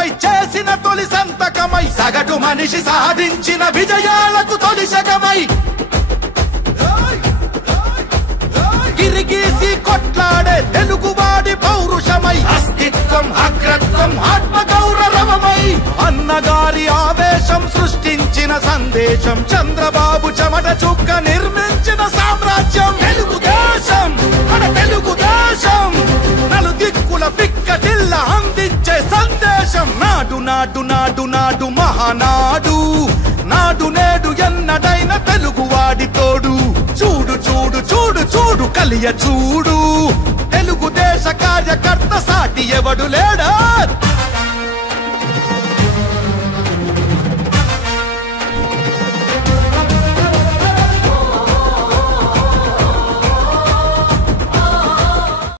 చరిత్రపై చేసిన తొలి సంతకమై సగటు మనిషి సాధించిన విజయాలకు తొలి శకమై గిరిగీసి కొట్లాడే తెలుగువాడి పౌరుషమై అస్తిత్వం అగ్రత్వం ఆత్మగౌరవమై అన్నగారి ఆవేశం సృష్టించిన సందేశం చంద్రబాబు చెమట చుక్క నిర్మించిన సామ్రాజ్యం తెలుగుదేశం మన తెలుగుదేశం నలుదిక్కుల పిక్కటిల్ల అందించే సందేశం నాడు నాడు నాడు నాడు మహానాడు నాడు నేడు ఎన్నడైన తెలుగువాడి తోడు చూడు చూడు చూడు చూడు కలియ చూడు తెలుగుదేశ కార్యకర్త సాటి ఎవడు లేడా